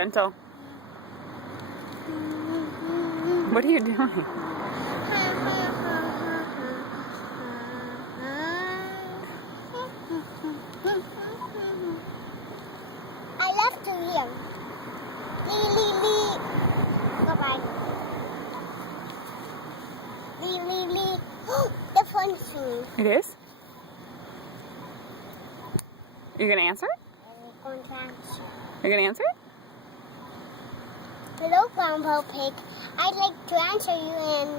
gentle. What are you doing? I love to hear. Lee, lee, lee. Bye-bye. Lee, lee, lee. The phone screen. It is? You're going to answer it? I'm going to answer. You're going to answer it? Hello, Grandpa Pig. I'd like to answer you, and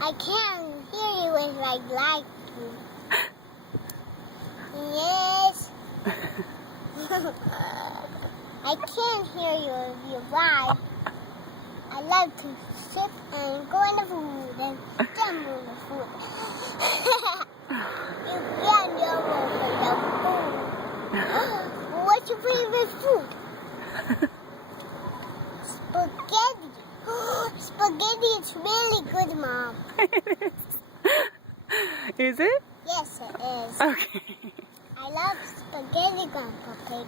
I can't hear you if I'd like to. Yes. I can't hear you if you lie. I love to sit and go in the food and jump on the food. You can't jump over the food. What's your favorite food? Spaghetti. Spaghetti is really good, Mom. Is it? Yes, it is. Okay. I love spaghetti, Grandpa Pig.